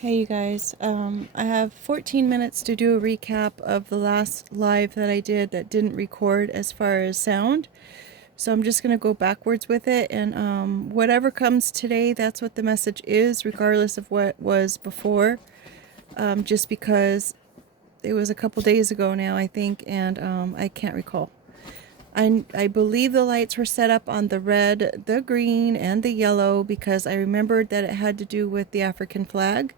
Hey you guys, I have 14 minutes to do a recap of the last live that I did that didn't record as far as sound. So I'm just going to go backwards with it, and whatever comes today, that's what the message is, regardless of what was before. Just because it was a couple days ago now, I think, and I can't recall. I believe the lights were set up on the red, the green, and the yellow because I remembered that it had to do with the African flag.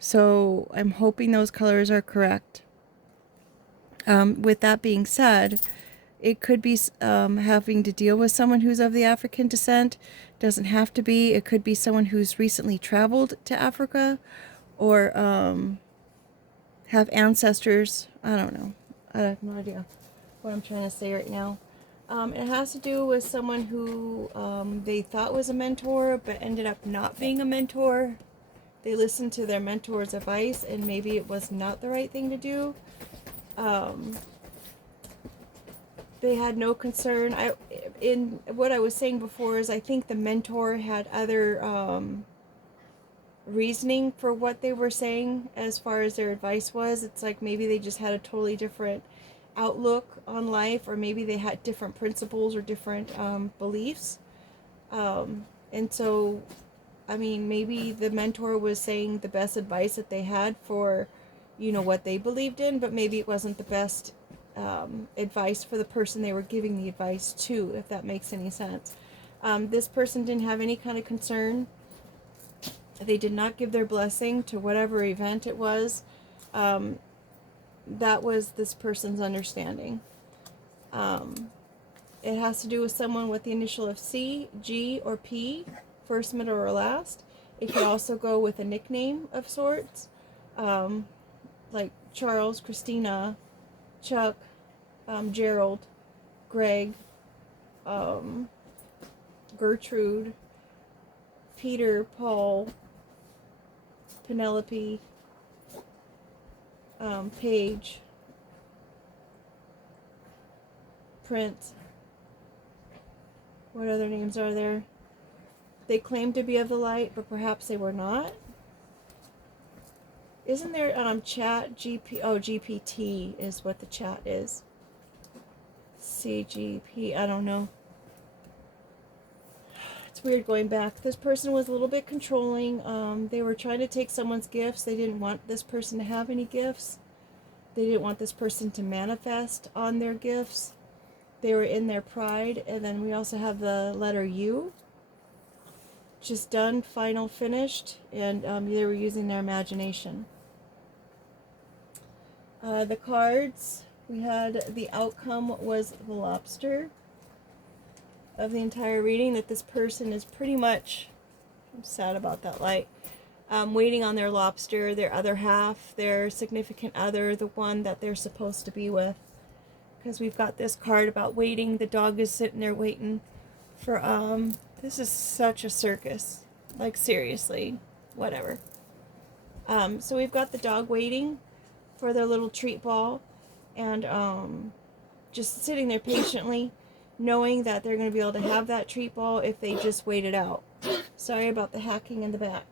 So I'm hoping those colors are correct. With that being said, it could be having to deal with someone who's of the African descent. Doesn't have to be. It could be someone who's recently traveled to Africa or have ancestors. I don't know. I have no idea what I'm trying to say right now. It has to do with someone who they thought was a mentor but ended up not being a mentor. They listened to their mentor's advice and maybe it was not the right thing to do. They had no concern. In what I was saying before is I think the mentor had other reasoning for what they were saying as far as their advice was. It's like maybe they just had a totally different outlook on life, or maybe they had different principles or different beliefs. And so, I mean, maybe the mentor was saying the best advice that they had for, what they believed in, but maybe it wasn't the best advice for the person they were giving the advice to, if that makes any sense. This person didn't have any kind of concern. They did not give their blessing to whatever event it was. That was this person's understanding. It has to do with someone with the initial of C, G, or P, first, middle, or last. It could also go with a nickname of sorts, like Charles, Christina, Chuck, Gerald, Greg, Gertrude, Peter, Paul, Penelope, Paige, Prince. What other names are there? They claimed to be of the light, but perhaps they were not. Isn't there chat GP? Oh, GPT is what the chat is. CGP, I don't know. It's weird going back. This person was a little bit controlling. They were trying to take someone's gifts. They didn't want this person to have any gifts. They didn't want this person to manifest on their gifts. They were in their pride. And then we also have the letter U. Just done, final, finished. And they were using their imagination. The cards, we had the outcome was the lobster of the entire reading, that this person is pretty much, I'm sad about that light, waiting on their lobster, their other half, their significant other, the one that they're supposed to be with. Because we've got this card about waiting. The dog is sitting there waiting for, this is such a circus. Like, seriously, whatever. So we've got the dog waiting for their little treat ball, and just sitting there patiently, knowing that they're going to be able to have that treat ball if they just wait it out. Sorry about the hacking in the back.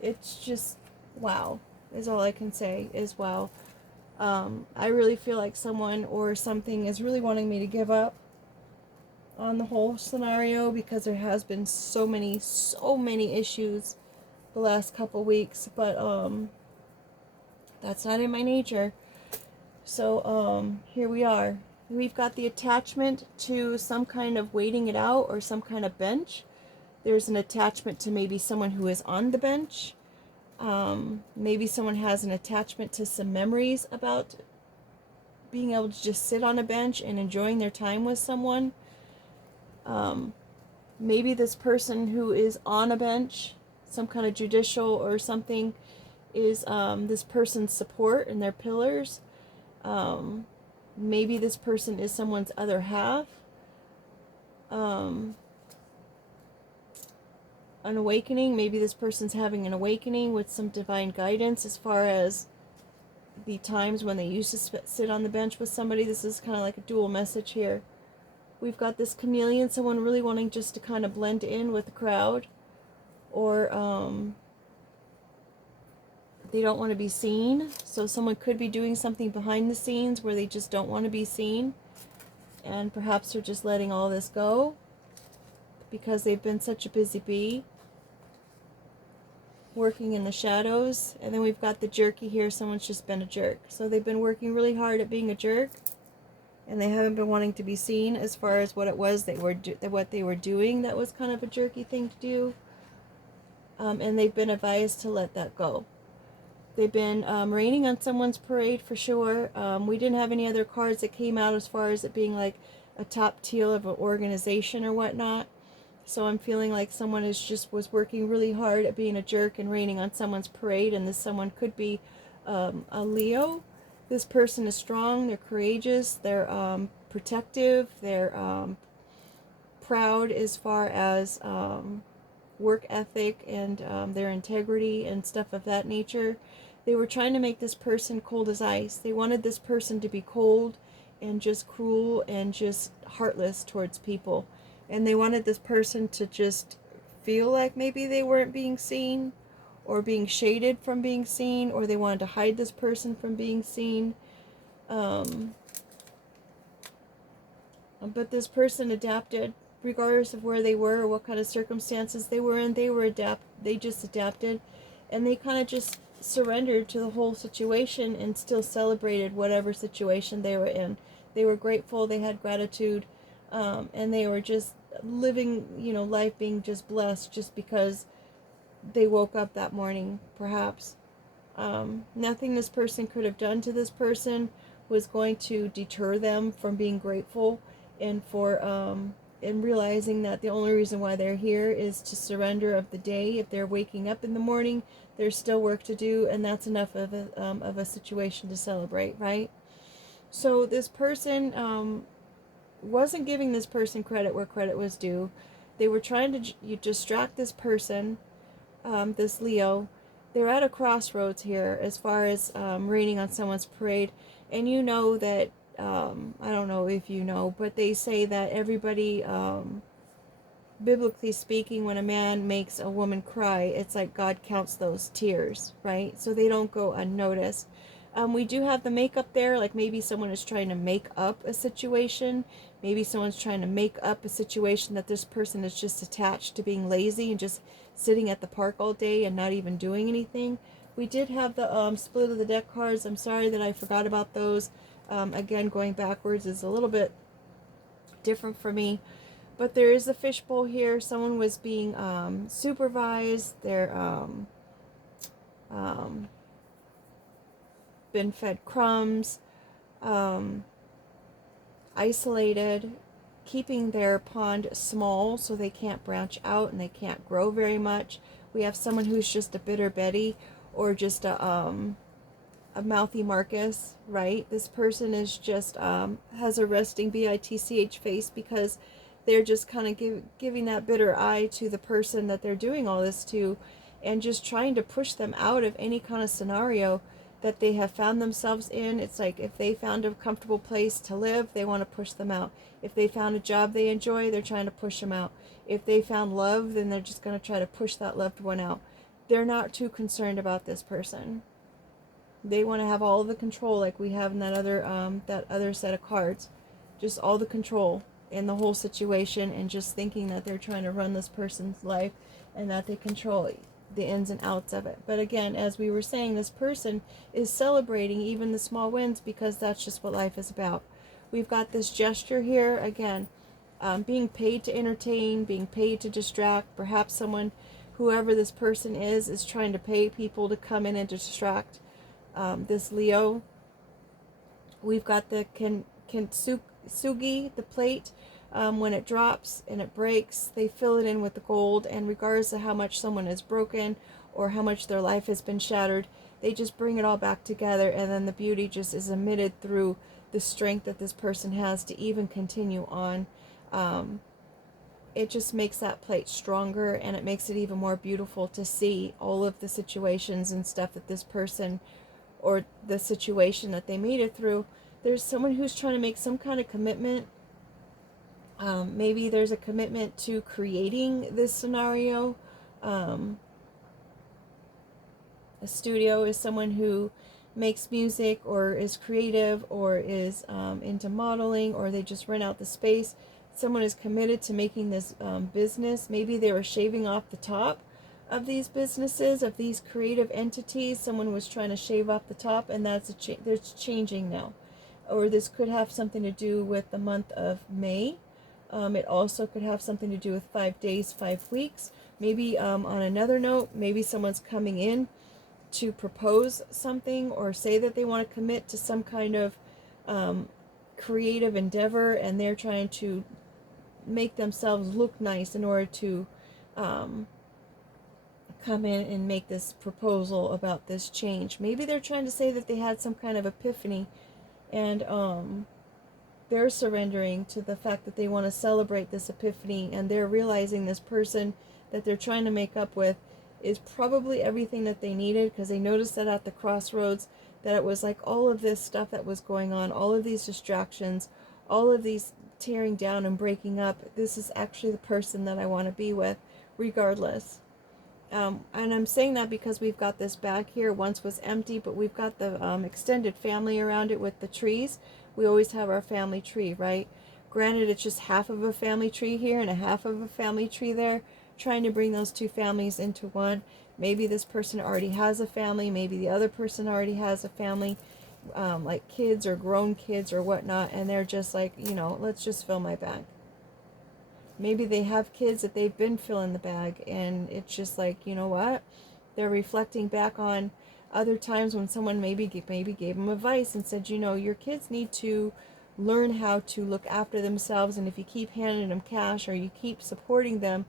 It's just, wow, is all I can say, is wow. I really feel like someone or something is really wanting me to give up on the whole scenario, because there has been so many issues the last couple weeks, but that's not in my nature. So here we are. We've got the attachment to some kind of waiting it out or some kind of bench. There's an attachment to maybe someone who is on the bench. Maybe someone has an attachment to some memories about being able to just sit on a bench and enjoying their time with someone. Maybe this person who is on a bench, some kind of judicial or something, is this person's support and their pillars. Maybe this person is someone's other half. An awakening. Maybe this person's having an awakening with some divine guidance as far as the times when they used to sit on the bench with somebody. This is kind of like a dual message here. We've got this chameleon, someone really wanting just to kind of blend in with the crowd. or they don't want to be seen. So someone could be doing something behind the scenes where they just don't want to be seen, and perhaps they're just letting all this go because they've been such a busy bee working in the shadows. And then we've got the jerky here. Someone's just been a jerk. So they've been working really hard at being a jerk, and they haven't been wanting to be seen as far as what it was what they were doing that was kind of a jerky thing to do. And they've been advised to let that go. They've been raining on someone's parade for sure. We didn't have any other cards that came out as far as it being like a top tier of an organization or whatnot. So I'm feeling like someone was working really hard at being a jerk and raining on someone's parade, and this someone could be a Leo. This person is strong, they're courageous, they're protective, they're proud as far as work ethic and their integrity and stuff of that nature. They were trying to make this person cold as ice. They wanted this person to be cold and just cruel and just heartless towards people. And they wanted this person to just feel like maybe they weren't being seen or being shaded from being seen, or they wanted to hide this person from being seen. But this person adapted regardless of where they were or what kind of circumstances they were in. They just adapted, and they kind of just surrendered to the whole situation and still celebrated whatever situation they were in. They were grateful, they had gratitude, and they were just living, life being just blessed just because they woke up that morning, perhaps. Nothing this person could have done to this person was going to deter them from being grateful and for and realizing that the only reason why they're here is to surrender of the day. If they're waking up in the morning, there's still work to do, and that's enough of a situation to celebrate, right? So this person wasn't giving this person credit where credit was due. They were trying to distract this person, this Leo. They're at a crossroads here as far as raining on someone's parade. And you know that, I don't know if you know, but they say that everybody, biblically speaking, when a man makes a woman cry, it's like God counts those tears, right? So they don't go unnoticed. We do have the makeup there, like maybe someone is trying to make up a situation. Maybe someone's trying to make up a situation that this person is just attached to being lazy and just sitting at the park all day and not even doing anything. We did have the split of the deck cards. I'm sorry that I forgot about those. Again, going backwards is a little bit different for me. But there is a fishbowl here. Someone was being supervised. They're been fed crumbs, isolated, keeping their pond small so they can't branch out and they can't grow very much. We have someone who's just a bitter Betty or just a mouthy Marcus, right? This person is just has a resting bitch face because they're just kind of giving that bitter eye to the person that they're doing all this to, and just trying to push them out of any kind of scenario that they have found themselves in. It's like if they found a comfortable place to live, they want to push them out. If they found a job they enjoy, they're trying to push them out. If they found love, then they're just going to try to push that loved one out. They're not too concerned about this person. They want to have all the control like we have in that other set of cards. Just all the control in the whole situation, and just thinking that they're trying to run this person's life and that they control the ins and outs of it. But again, as we were saying, this person is celebrating even the small wins because that's just what life is about. We've got this gesture here, again, being paid to entertain, being paid to distract. Perhaps someone, whoever this person is trying to pay people to come in and distract this Leo. We've got the kintsugi, the plate. When it drops and it breaks, they fill it in with the gold, and regardless of how much someone is broken or how much their life has been shattered, they just bring it all back together, and then the beauty just is emitted through the strength that this person has to even continue on. It just makes that plate stronger, and it makes it even more beautiful to see all of the situations and stuff that this person, or the situation that they made it through. There's someone who's trying to make some kind of commitment. Maybe there's a commitment to creating this scenario, Um, a studio is someone who makes music or is creative or is into modeling, or they just rent out the space. Someone is committed to making this business. Maybe they were shaving off the top of these businesses, of these creative entities. Someone was trying to shave off the top, and that's changing now. Or this could have something to do with the month of May. It also could have something to do with 5 days, 5 weeks. Maybe on another note, maybe someone's coming in to propose something or say that they want to commit to some kind of creative endeavor, and they're trying to make themselves look nice in order to come in and make this proposal about this change. Maybe they're trying to say that they had some kind of epiphany, and they're surrendering to the fact that they want to celebrate this epiphany, and they're realizing this person that they're trying to make up with is probably everything that they needed, because they noticed that at the crossroads that it was like all of this stuff that was going on, all of these distractions, all of these tearing down and breaking up. This is actually the person that I want to be with regardless. And I'm saying that because we've got this bag here, once was empty, but we've got the extended family around it with the trees. We always have our family tree, right? Granted, it's just half of a family tree here and a half of a family tree there, trying to bring those two families into one. Maybe this person already has a family, maybe the other person already has a family, like kids or grown kids or whatnot, and they're just like, let's just fill my bag. Maybe they have kids that they've been filling the bag, and it's just like, you know what? They're reflecting back on other times when someone maybe gave them advice and said, your kids need to learn how to look after themselves, and if you keep handing them cash or you keep supporting them,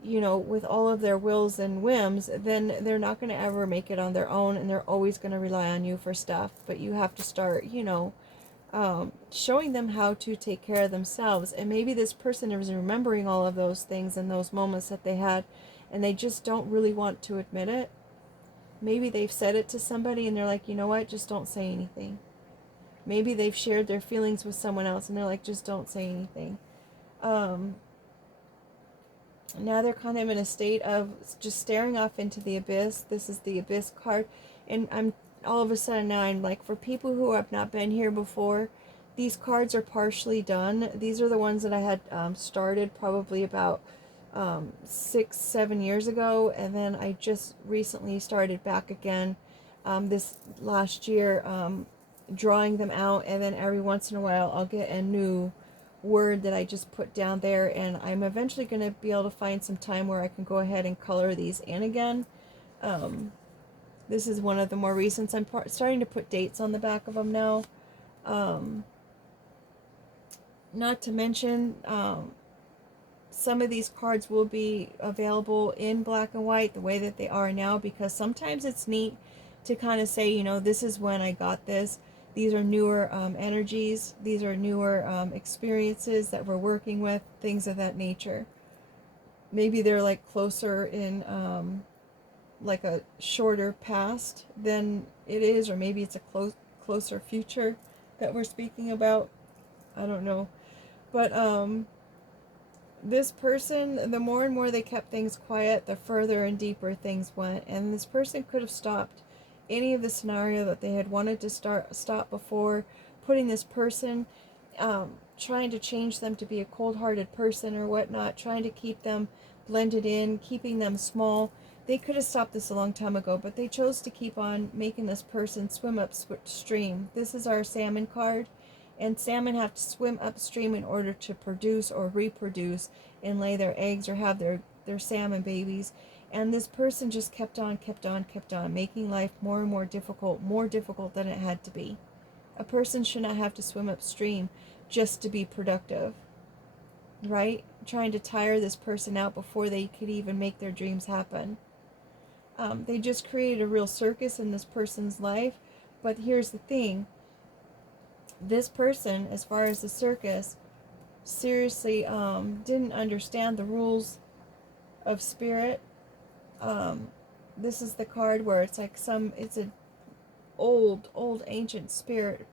with all of their wills and whims, then they're not going to ever make it on their own, and they're always going to rely on you for stuff. But you have to start, showing them how to take care of themselves. And maybe this person is remembering all of those things and those moments that they had, and they just don't really want to admit it. Maybe they've said it to somebody and they're like, you know what, just don't say anything. Maybe they've shared their feelings with someone else and they're like, just don't say anything. Now they're kind of in a state of just staring off into the abyss. This is the abyss card. And I'm all of a sudden now I'm like, for people who have not been here before, these cards are partially done. These are the ones that I had started probably about 6-7 years ago, and then I just recently started back again this last year, drawing them out, and then every once in a while I'll get a new word that I just put down there, and I'm eventually going to be able to find some time where I can go ahead and color these in again. This is one of the more recent. I'm starting to put dates on the back of them now. Not to mention, some of these cards will be available in black and white the way that they are now, because sometimes it's neat to kind of say, this is when I got this. These are newer energies. These are newer experiences that we're working with, things of that nature. Maybe they're like closer in like a shorter past than it is, or maybe it's a closer future that we're speaking about. I don't know. But this person, the more and more they kept things quiet, the further and deeper things went. And this person could have stopped any of the scenario that they had wanted to stop before, putting this person, trying to change them to be a cold-hearted person or whatnot, trying to keep them blended in, keeping them small. They could have stopped this a long time ago, but they chose to keep on making this person swim upstream. This is our salmon card, and salmon have to swim upstream in order to produce or reproduce and lay their eggs or have their salmon babies. And this person just kept on, making life more and more difficult than it had to be. A person should not have to swim upstream just to be productive, right? Trying to tire this person out before they could even make their dreams happen. They just created a real circus in this person's life. But here's the thing. This person, as far as the circus, seriously didn't understand the rules of spirit. This is the card where it's like it's an old ancient spirit